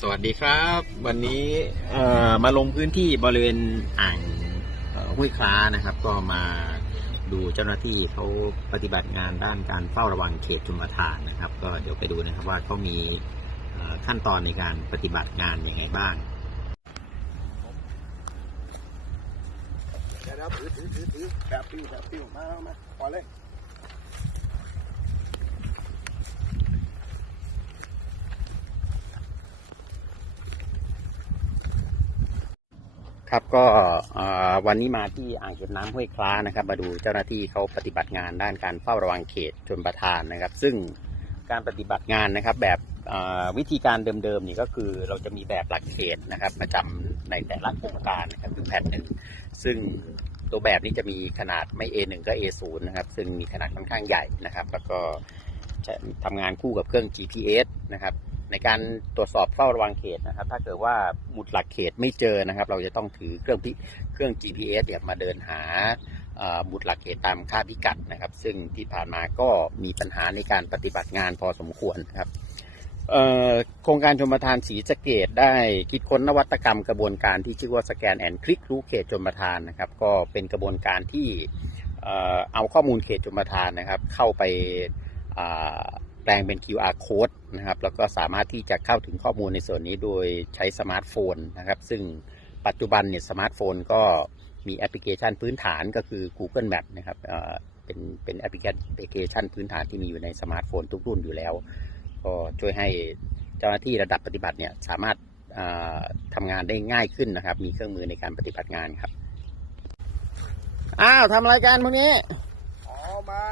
สวัสดีครับ วันนี้เอ่อมาลงพื้นที่บริเวณอ่างห้วยคล้านะครับ ก็มาดูเจ้าหน้าที่เขาปฏิบัติงานด้านการเฝ้าระวังเขตชุมทานนะครับ ก็เดี๋ยวไปดูนะครับว่าเขามีขั้นตอนในการปฏิบัติงานยังไงบ้างเดี๋ยวเดี๋ยวถือถือถือถือแบบปิ้วแบบปิ้วมามามาปล่อยเลย ครับก็วันนี้มาที่อ่างเก็บน้ำห้วยคล้านะครับ มาดูเจ้าหน้าที่เขาปฏิบัติงานด้านการเฝ้าระวังเขตชนประทานนะครับ ซึ่งการปฏิบัติงานนะครับ แบบวิธีการเดิมๆนี่ก็คือเราจะมีแบบหลักเขตนะครับประจำในแต่ละโครงการนะครับคือแผ่นหนึ่งซึ่งตัวแบบนี้จะมีขนาดไม่ A1 ก็ A0 นะครับ ซึ่งมีขนาดค่อนข้างใหญ่นะครับ แล้วก็จะทำงานคู่กับเครื่อง GPS นะครับ ในการตรวจสอบเฝ้าระวังเขตนะครับ ถ้าเกิดว่าหมุดหลักเขตไม่เจอนะครับ เราจะต้องถือเครื่องพิเครื่อง GPS เนี่ยมาเดินหาหมุดหลักเขตตามค่าพิกัดนะครับ ซึ่งที่ผ่านมาก็มีปัญหาในการปฏิบัติงานพอสมควรครับโครงการชมประทานสีสเกตได้คิดค้นนวัตกรรมกระบวนการที่ชื่อว่าสแกนแอนคลิกรู้เขตชมประทานนะครับ ก็เป็นกระบวนการที่เอาข้อมูลเขตชมประทานนะครับ เข้าไป ปลงเป็น QR code นะครับ แล้วก็สามารถที่จะเข้าถึงข้อมูลในส่วนนี้โดยใช้สมาร์ทโฟนนะครับ ซึ่งปัจจุบันเนี่ยสมาร์ทโฟนก็มีแอปพลิเคชันพื้นฐานก็คือ Google Map นะครับเป็นเป็นแอปพลิเคชันพื้นฐานที่มีอยู่ในสมาร์ทโฟนทุกรุ่นอยู่แล้ว ก็ช่วยให้เจ้าหน้าที่ระดับปฏิบัติเนี่ยสามารถอ่าทำงานได้ง่ายขึ้นนะครับ มีเครื่องมือในการปฏิบัติงานครับ อ้าวทำอะไรกันพวกนี้ อ๋อ มา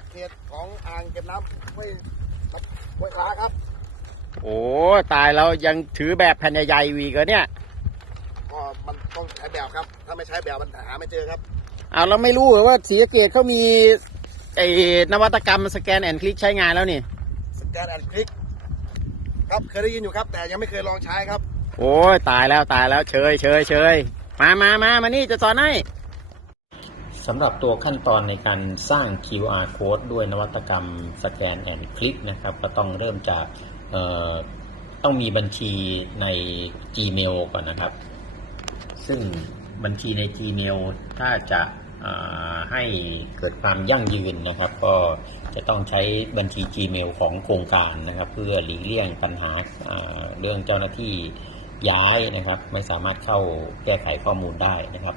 ดูหลักเขตของอ่างเก็บน้ำห้วยห้วยขาครับ โอ้ตายแล้วยังถือแบบแผ่นใหญ่ๆวีกเหรอเนี่ยก็มันต้องใช้แบบครับ ถ้าไม่ใช้แบบมันหาไม่เจอครับเอาเราไม่รู้เหรอว่าศรีสะเกดเขามีไอ้นวัตกรรมสแกนแอนคลิกใช้งานแล้วนี่ สแกนแอนคลิกครับเคยได้ยินอยู่ครับ แต่ยังไม่เคยลองใช้ครับ โอ้ยตายแล้วตายแล้วเชยเชยเชยมามามามานี่จะสอนให้ สำหรับตัวขั้นตอนในการสร้าง QR code ด้วยนวัตกรรมสแกนแอนคลิกนะครับ ก็ต้องเริ่มจากต้องมีบัญชีใน Gmail ก่อนนะครับ ซึ่งบัญชีใน Gmail ถ้าจะให้เกิดความยั่งยืนนะครับ ก็จะต้องใช้บัญชี Gmail ของโครงการนะครับ เพื่อหลีกเลี่ยงปัญหาเรื่องเจ้าหน้าที่ย้ายนะครับ ไม่สามารถเข้าแก้ไขข้อมูลได้นะครับ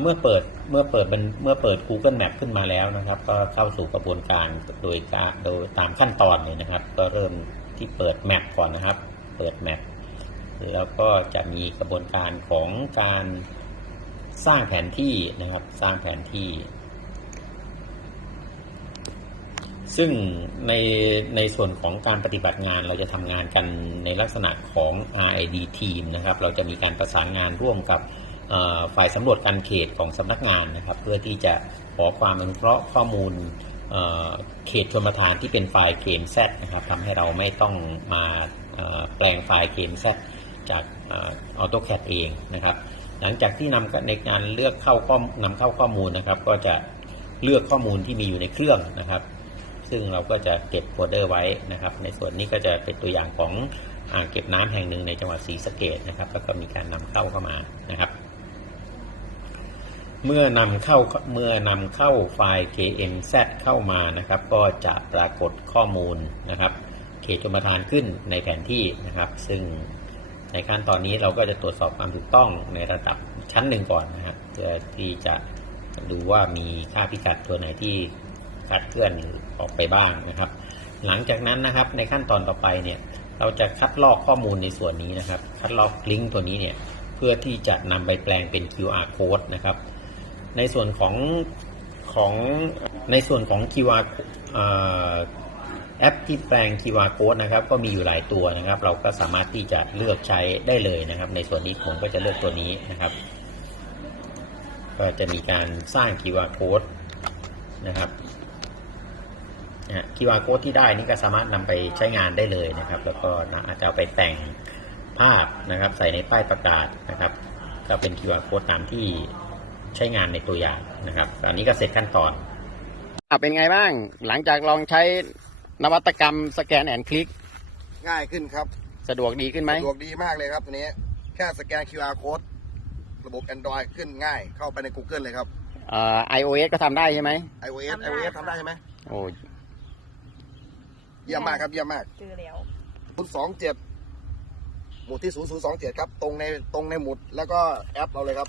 เมื่อเปิดเมื่อเปิดเป็นเมื่อเปิด Google Map ขึ้นมาแล้วนะครับ ก็เข้าสู่กระบวนการโดยการโดยตามขั้นตอนเลยนะครับ ก็เริ่มที่เปิดแมปก่อนนะครับ เปิดแมปแล้วก็จะมีกระบวนการของการสร้างแผนที่นะครับ สร้างแผนที่ ซึ่งในในส่วนของการปฏิบัติงานเราจะทำงานกันในลักษณะของ RID team นะครับ เราจะมีการประสานงานร่วมกับ ฝ่ายสำรวจการเขตของสำนักงานนะครับ เพื่อที่จะขอความอนุเคราะห์ข้อมูลเเขตชนประทานที่เป็นไฟล์ KMZ นะครับทำให้เราไม่ต้องมาแปลงไฟล์ KMZ จากออ AutoCAD เองนะครับ หลังจากที่นำในการเลือกเข้าข้อนำเข้าข้อมูลนะครับ ก็จะเลือกข้อมูลที่มีอยู่ในเครื่องนะครับ ซึ่งเราก็จะเก็บโฟลเดอร์ไว้นะครับ ในส่วนนี้ก็จะเป็นตัวอย่างของอ่างเก็บน้ำแห่งหนึ่งในจังหวัดศรีสะเกษนะครับ แล้วก็มีการนำเข้าเข้ามานะครับ เมื่อนำเข้าเมื่อนำเข้าไฟล์ KMZ เข้ามานะครับ ก็จะปรากฏข้อมูลนะครับ เขตชมประทานขึ้นในแผนที่นะครับ ซึ่งในขั้นตอนนี้เราก็จะตรวจสอบความถูกต้องในระดับชั้นหนึ่งก่อนนะครับเพื่อที่จะดูว่ามีค่าพิกัดตัวไหนที่คลาดเคลื่อนออกไปบ้างนะครับ หลังจากนั้นนะครับในขั้นตอนต่อไปเนี่ยเราจะคัดลอกข้อมูลในส่วนนี้นะครับ คัดลอกลิงก์ตัวนี้เนี่ยเพื่อที่จะนำไปแปลงเป็น QR code นะครับ ในส่วนของของในส่วนของ QR เอ่อแอปที่แปลง QR code นะครับ ก็มีอยู่หลายตัวนะครับ เราก็สามารถที่จะเลือกใช้ได้เลยนะครับ ในส่วนนี้ผมก็จะเลือกตัวนี้นะครับ ก็จะมีการสร้าง QR code นะครับนะฮะ QR code ที่ได้นี่ก็สามารถนำไปใช้งานได้เลยนะครับ แล้วก็อาจจะเอาไปแต่งภาพนะครับ ใส่ในป้ายประกาศนะครับ ก็เป็น QR code ตามที่ ใช้งานในตัวอย่างนะครับตอนนี้ก็เสร็จขั้นตอนเป็นไงบ้าง หลังจากลองใช้นวัตกรรมสแกนแอนคลิก ง่ายขึ้นครับสะดวกดีขึ้นไหม สะดวกดีมากเลยครับตัวนี้ แค่สแกน QR code ระบบ Android ขึ้นง่าย เข้าไปใน Google เลยครับ เอ่อ iOS ก็ทำได้ใช่ไหม iOS ทำได้ iOS ค่ะทำได้ใช่ไหมโอ้เยี่ยมมากครับเยี่ยมมาก เจอแล้ว 027 หมุดที่ 0027 ครับ ตรงในตรงในหมุดแล้วก็แอปเราเลยครับ